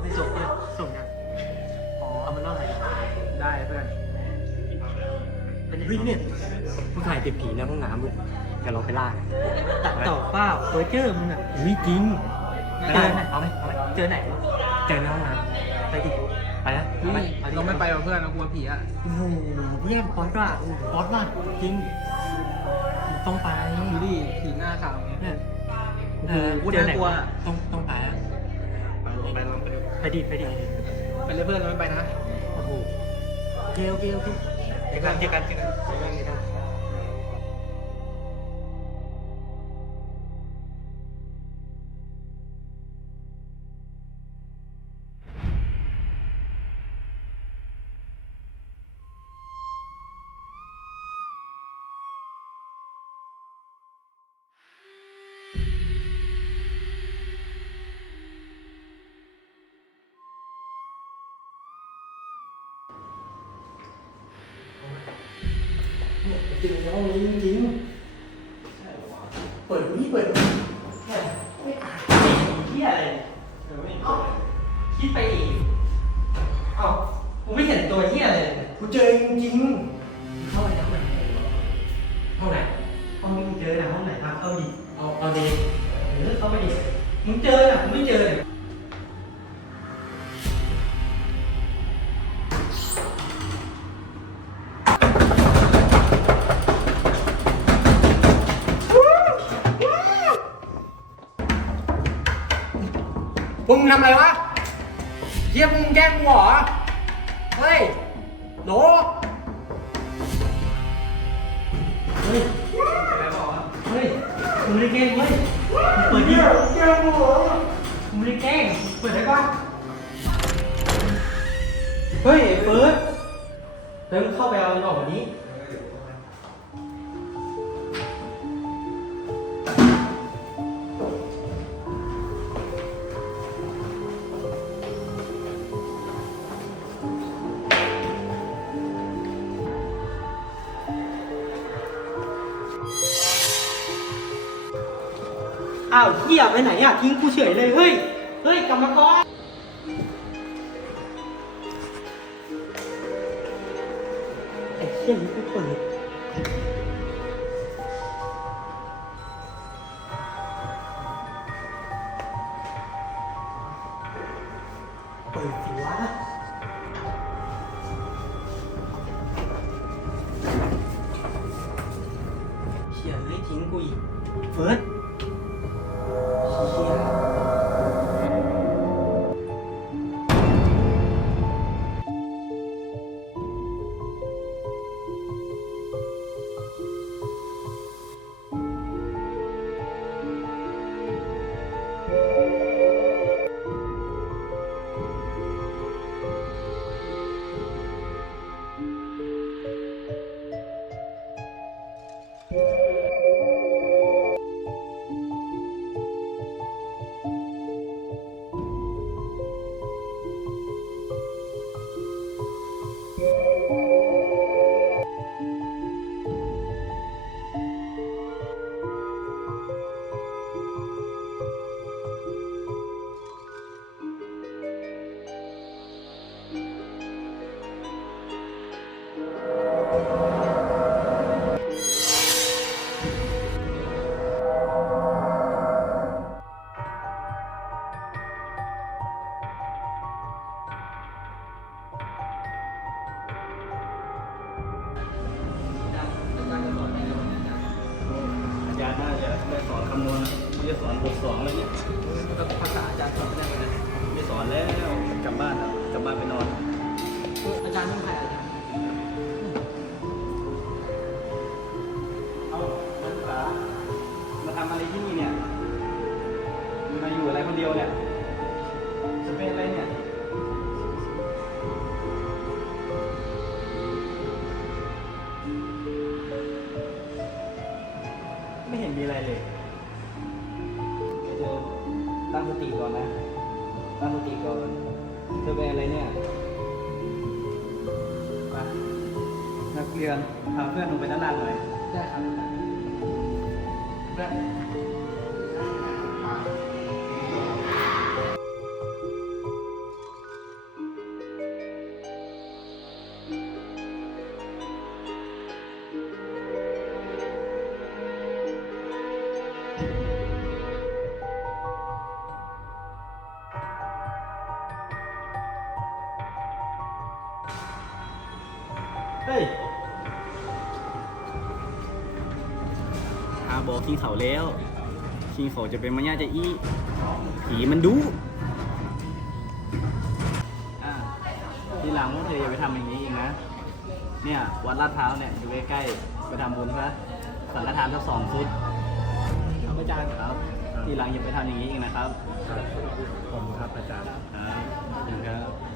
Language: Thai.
ไม่ส่งเนี่ยส่งยังอ๋อเอามาเล่าหน่อยดิได้เพื่อนเป็นไงเฮ้ยเนี่ยผู้ถ่ายติดผีในห้องน้ำมึงเดี๋ยวเราไปล่าตัดต่อเปล่าเฟอร์เจอร์มึงอะเฮ้ยจริงเจอไหนเอาไหมเอาไหมเจอไหนวะเจอในห้องน้ไปดิำไปนะเฮ้ยเราไม่ไปกับเพื่อนเรากลัวผีอะโอ้โหเพื่อนป๊อตว่ะป๊อตว่ะจริงต้องไปดูดิผีหน้าขาวอย่างเงี้ยเนี่ยโอ้ เอโหอพูดเจอไหนน่ากลัววะต้องต้องไปอะไปลองไปดูไปดิไปดิไปเลยเพื่อนเราไม่ไปนะโอ้โหโอเคโอเคโอเคเจอกันเจอกันเจอกัน จริงในห้องนี้จริงๆเปิดดูนี่เปิดดูเนี่ยไม่อ่านเฮียอะไรเนี่ยเอ้าคิดไปเองเอ้ากูไม่เห็นตัวเฮียอะไรเลยเนี่ยกูเจอจริงๆเข้าไปทำไมห้องไหนห้องนี้มึงเจอนะห้องไหนมาเข้าดิเอาเอาดิเออเข้าไปดิมึงเจอน่ะมึงไม่เจอเนี่ย งทำอะไรวะเฮียพวกมึงแกล้งกูเหรอ เฮ้ยโหลเฮ้ยเฮ้ยมึงไม่ได้แกล้งเว้ยมึงเปิดดิแกล้งกูเหรอมึงไม่ได้แกล้งเปิดได้ปะเฮ้ยเฟิร์สเฮ้ยมึงเข้าไปเอามันออกมานี้ อ้าวเหี้ยไปไหนอะทิ้งกูเฉยเลยเฮ้ย เฮ้ยกรรมากรไอ้เหี้ยนี่กูเปิดเปิดสิวะเชี่ยเฮ้ยทิ้งกูอีกเฟิร์สำนวณนะไม่ได้สอนบทสองอะไรเนี่ยภาษาอาจารย์สอนไม่ได้เลยไม่สอนแล้วกลับบ้านแล้วกลับบ้านไปนอน อาจารย์ต้องใครอาจารย์ งสติก่อนเธอเป็นอะไรเนี่ยมานักเรียนพาเพื่อนลงไปด้านล่างหน่อยได้ครับเพื่อน เฮ้ยหาบอกขี้เขาแล้ว ขี้เขาจะเป็นมัญญาจะอี้ผีมันดูอะทีหลังพวกเธออย่าไปทำอย่างนี้อีกนะ เนี่ยวัดลาดพร้าวเนี่ยอยู่ใกล้ๆไปทำบุญซะสังฆทานสักสองชุดครับอาจารย์ครับ ทีหลังอย่าไปทำอย่างนี้อีกนะครับผมครับอาจารย์ครับขอบคุณครับ